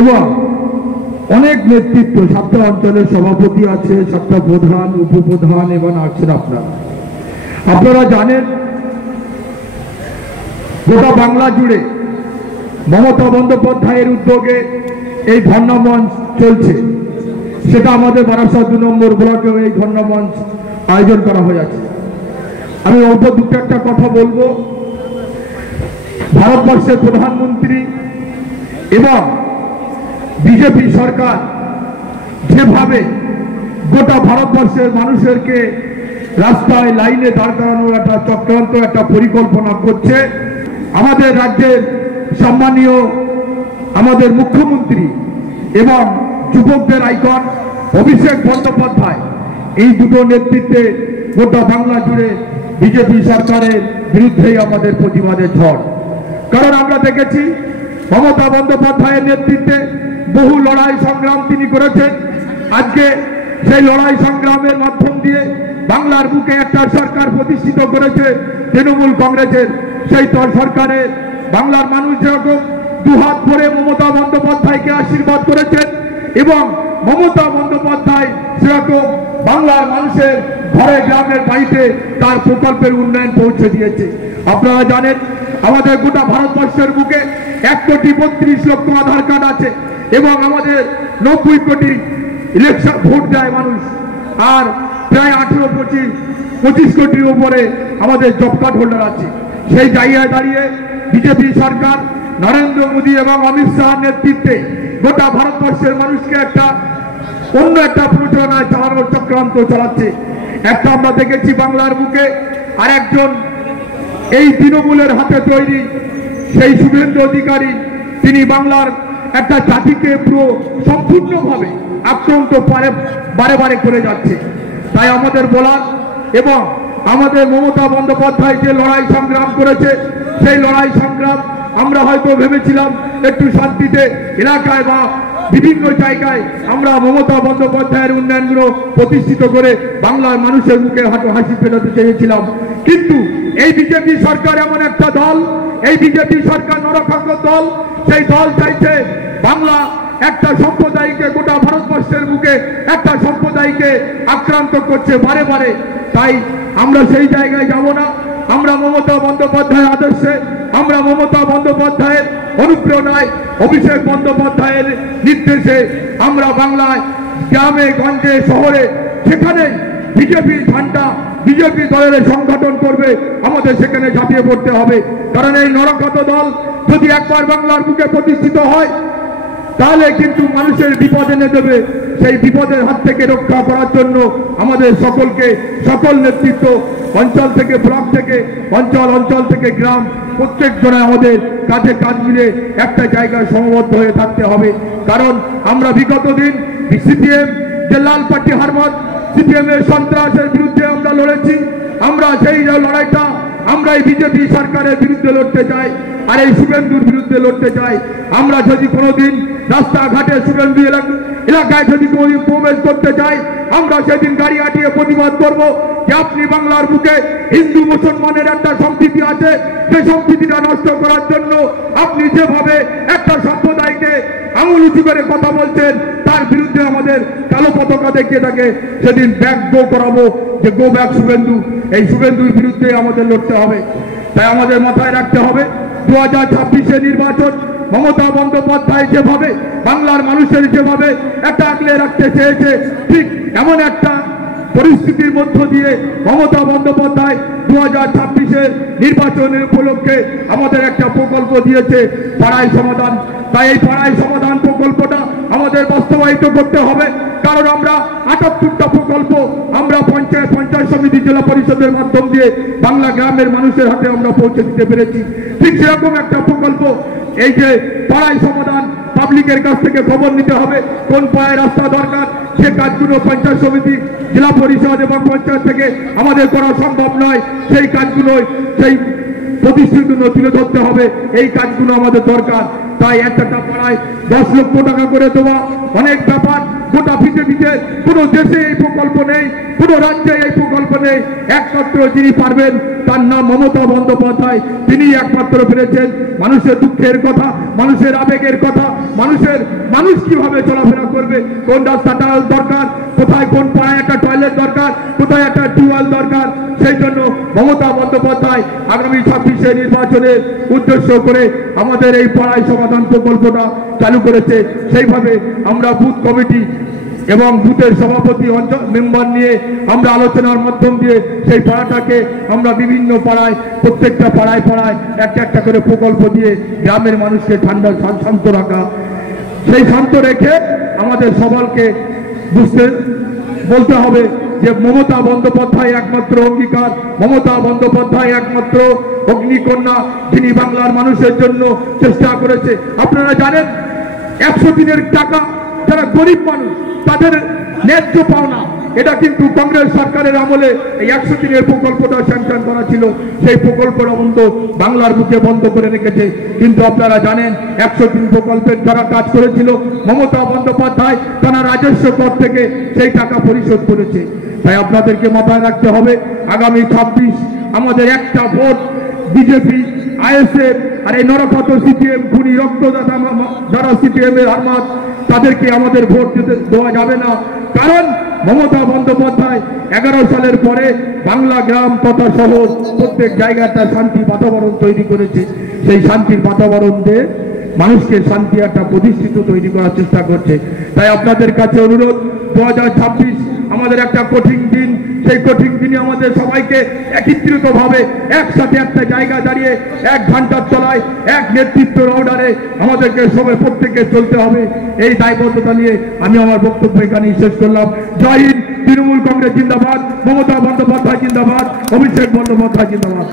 এবং অনেক নেতৃত্ব, 7টা অঞ্চলের সভাপতি আছে, 7টা প্রধান, উপপ্রধান এবং আছেন আপনারা জানেন গোটা বাংলা জুড়ে মমতা বন্দ্যোপাধ্যায়ের উদ্যোগে এই ধর্ণা মঞ্চ চলছে। সেটা আমাদের বারাসাত 2 নম্বর ব্লকেও এই ধর্ণা মঞ্চ আয়োজন করা হয়েছে। আমি অল্প দুটো একটা কথা বলবো। ভারতবর্ষের প্রধানমন্ত্রী এবং বিজেপি সরকার যেভাবে গোটা ভারতবর্ষের মানুষেরকে রাস্তায় লাইনে দাঁড় করানোর একটা চক্রান্ত, একটা পরিকল্পনা করছে, আমাদের রাজ্যের সম্মানীয় আমাদের মুখ্যমন্ত্রী এবং যুবকদের আইকন অভিষেক বন্দ্যোপাধ্যায়, এই দুটো নেতৃত্বে গোটা বাংলা জুড়ে বিজেপি সরকারের বিরুদ্ধেই আমাদের প্রতিবাদের ঝড়। কারণ আমরা দেখেছি মমতা বন্দ্যোপাধ্যায়ের নেতৃত্বে বহু লড়াই সংগ্রাম তিনি করেছেন। আজকে সেই লড়াই সংগ্রামের মাধ্যম দিয়ে বাংলার বুকে একটা সরকার প্রতিষ্ঠিত করেছে তৃণমূল কংগ্রেসের। সেই সরকারের বাংলার মানুষ যেরকম দুহাত ভরে মমতা বন্দ্যোপাধ্যায়কে আশীর্বাদ করেছেন এবং মমতা বন্দ্যোপাধ্যায় সেরকম বাংলার মানুষের ঘরে গ্রামের বাড়িতে তার প্রকল্পের উন্নয়ন পৌঁছে দিয়েছে। আপনারা জানেন আমাদের গোটা ভারতবর্ষের বুকে 1,32,00,000 আধার কার্ড আছে এবং আমাদের 90 কোটি ইলেকশন ভোট দেয় মানুষ, আর প্রায় 18-25 কোটির উপরে আমাদের জব কার্ড হোল্ডার আছে। সেই জায়গায় দাঁড়িয়ে বিজেপি সরকার নরেন্দ্র মোদী এবং অমিত শাহর নেতৃত্বে গোটা ভারতবর্ষের মানুষকে অন্য একটা প্রচারণায় চালানোর চক্রান্ত চালাচ্ছে। একটা আমরা দেখেছি বাংলার বুকে আর একজন এই তৃণমূলের হাতে তৈরি সেই শুভেন্দু অধিকারী, তিনি বাংলার একটা জাতিকে পুরো সম্পূর্ণভাবে আক্রান্ত বারে বারে করে যাচ্ছে। তাই আমাদের বলার, এবং আমাদের মমতা বন্দ্যোপাধ্যায় যে লড়াই সংগ্রাম করেছে সেই লড়াই সংগ্রাম আমরা হয়তো ভেবেছিলাম একটু শান্তিতে এলাকায় বা বিভিন্ন জায়গায় আমরা মমতা বন্দ্যোপাধ্যায়ের উন্নয়নগুলো প্রতিষ্ঠিত করে বাংলার মানুষের মুখে হাসি ফেরাতে চেয়েছিলাম। কিন্তু এই বিজেপি সরকার এমন একটা দল, এই বিজেপি সরকার নরখাগ্য দল, সেই দল চাইছে বাংলা একটা সম্প্রদায়কে, গোটা ভারতবর্ষের মুখে একটা সম্প্রদায়কে আক্রান্ত করছে বারে বারে। তাই আমরা সেই জায়গায় যাব না। আমরা মমতা বন্দ্যোপাধ্যায়ের আদর্শে, আমরা মমতা বন্দ্যোপাধ্যায়ের অনুপ্রেরণায়, অভিষেক বন্দ্যোপাধ্যায়ের নির্দেশে আমরা বাংলায় গ্রামে গঞ্জে শহরে সেখানে বিজেপির ঝান্ডা, বিজেপি দলের সংগঠন করবে, আমাদের সেখানে ঝাঁপিয়ে পড়তে হবে। কারণ এই নরখাগ্য দল যদি একবার বাংলার বুকে প্রতিষ্ঠিত হয় তাহলে কিন্তু মানুষের বিপদ এনে দেবে। সেই বিপদের হাত থেকে রক্ষা করার জন্য আমাদের সকলকে, সকল নেতৃত্ব, অঞ্চল থেকে ব্লক থেকে অঞ্চল থেকে গ্রাম, প্রত্যেক জনে আমাদের কাঁধে কাঁধ মিলে একটা জায়গায় সমবদ্ধ হয়ে থাকতে হবে। কারণ আমরা বিগত দিন সিপিএম যে লাল পার্টি হারমাত, সিপিএম এর সন্ত্রাসের বিরুদ্ধে আমরা লড়েছি। আমরা সেই লড়াইটা আমরা এই বিজেপি সরকারের বিরুদ্ধে লড়তে চাই আর এই শুভেন্দুর বিরুদ্ধে লড়তে চাই। আমরা যদি কোনোদিন রাস্তাঘাটে শুভেন্দু এলাকায় যদি কোনোদিন প্রবেশ করতে চাই, আমরা সেদিন গাড়ি আটিয়ে প্রতিবাদ করব যে আপনি বাংলার বুকে হিন্দু মুসলমানের একটা সম্প্রীতি আছে, সেই সম্প্রীতিটা নষ্ট করার জন্য আপনি যেভাবে একটা সম্প্রদায়কে আঙুল উঁচু করে কথা বলছেন তার বিরুদ্ধে আমাদের কালো পতাকা দেখিয়ে তাকে সেদিন ব্যাক গো করাবো, যে গো ব্যাক শুভেন্দু। এই শুভেন্দুর বিরুদ্ধে আমাদের লড়তে হবে। তাই আমাদের মাথায় রাখতে হবে 2026-এ নির্বাচন মমতা বন্দ্যোপাধ্যায় যেভাবে বাংলার মানুষের যেভাবে একটা আগলে রাখতে চেয়েছে, ঠিক এমন একটা পরিস্থিতির মধ্য দিয়ে মমতা বন্দ্যোপাধ্যায় 2026-এর নির্বাচনের উপলক্ষে আমাদের একটা প্রকল্প দিয়েছে, পাড়ায় সমাধান। তাই এই পাড়ায় সমাধান প্রকল্পটা আমাদের বাস্তবায়িত করতে হবে। কারণ আমরা 78টা প্রকল্প আমরা পঞ্চায়েত সমিতি, জেলা পরিষদের মাধ্যম দিয়ে বাংলা গ্রামের মানুষের হাতে আমরা পৌঁছে দিতে পেরেছি। ঠিক সেরকম একটা প্রকল্প এই যে পাড়ায় সমাধান, পাবলিকের কাছ থেকে খবর নিতে হবে কোন পাড়ায় রাস্তা দরকার, সে কাজগুলো পঞ্চায়েত সমিতি, জেলা পরিষদ এবং পঞ্চায়েত থেকে আমাদের করা সম্ভব নয়। সেই কাজগুলো, সেই প্রতিশ্রুতিগুলো তুলে ধরতে হবে। এই কাজগুলো আমাদের দরকার। তাই একটা পাড়ায় 10 লক্ষ টাকা করে দেওয়া অনেক ব্যাপার। গোটা পৃথিবীতে কোনো দেশে এই প্রকল্প নেই, কোনো রাজ্যে এই প্রকল্প নেই। একমাত্র যিনি পারবেন তার নাম মমতা বন্দ্যোপাধ্যায়। তিনি একমাত্র পেরেছেন মানুষের দুঃখের কথা, মানুষের আবেগের কথা, মানুষ কিভাবে চলাফেরা করবে, কোন রাস্তাটা দরকার, কোথায় কোন পাড়ায় একটা টয়লেট দরকার, কোথায় একটা টিউবওয়েল দরকার। সেই জন্য মমতা বন্দ্যোপাধ্যায় আগামী 26শে নির্বাচনের উদ্দেশ্য করে আমাদের এই পাড়ায় সমাধান প্রকল্পটা চালু করেছে। সেইভাবে আমরা বুথ কমিটি এবং বুথের সভাপতি মেম্বার নিয়ে আমরা আলোচনার মাধ্যম দিয়ে সেই পাড়াটাকে আমরা বিভিন্ন পাড়ায়, প্রত্যেকটা পাড়ায় পাড়ায় একটা একটা করে প্রকল্প দিয়ে গ্রামের মানুষকে ঠান্ডা শান্ত রাখা। সেই শান্ত রেখে আমাদের সবাইকে বলতে হবে যে মমতা বন্দ্যোপাধ্যায় একমাত্র অঙ্গীকার, মমতা বন্দ্যোপাধ্যায় একমাত্র অগ্নিকন্যা, যিনি বাংলার মানুষের জন্য চেষ্টা করেছে। আপনারা জানেন 100 দিনের টাকা যারা গরিব মানুষ তাদের ন্যায্য পাওনা, এটা কিন্তু কংগ্রেস সরকারের আমলে এই 100 দিনের প্রকল্পটা স্যাংশন করা ছিল। সেই প্রকল্পটা বন্ধ, বাংলার মুখে বন্ধ করে রেখেছে। কিন্তু আপনারা জানেন 100 দিন প্রকল্পের যারা কাজ করেছিল মমতা বন্দ্যোপাধ্যায় তারা রাজস্ব কর থেকে সেই টাকা পরিশোধ করেছে। তাই আপনাদেরকে মাথায় রাখতে হবে আগামী 26 আমাদের একটা ভোট বিজেপি, আইএসএফ আর এই নরখাত সিপিএম খুনি রক্তদাতা যারা সিপিএম এর হারমাত, তাদেরকে আমাদের ভোট দেওয়া যাবে না। কারণ মমতা বন্দ্যোপাধ্যায় 11 সালের পরে বাংলা গ্রাম তথা শহর প্রত্যেক জায়গাটা শান্তি বাতাবরণ তৈরি করেছে। সেই শান্তির বাতাবরণ দিয়ে মানুষকে শান্তি একটা প্রতিষ্ঠিত তৈরি করার চেষ্টা করছে। তাই আপনাদের কাছে অনুরোধ, 2026 আমাদের একটা কঠিন দিন। সেই কঠিন দিনে আমাদের সবাইকে একত্রিত ভাবে একসাথে একটা জায়গা দাঁড়িয়ে 1 ঘন্টার চলায় এক নেতৃত্বের অর্ডারে আমাদেরকে সবাই প্রত্যেকে চলতে হবে। এই দায়বদ্ধতা নিয়ে আমি আমার বক্তব্য এখানেই শেষ করলাম। জয় হিন্দ। তৃণমূল কংগ্রেস জিন্দাবাদ, মমতা বন্দ্যোপাধ্যায় জিন্দাবাদ, অভিষেক বন্দ্যোপাধ্যায় জিন্দাবাদ।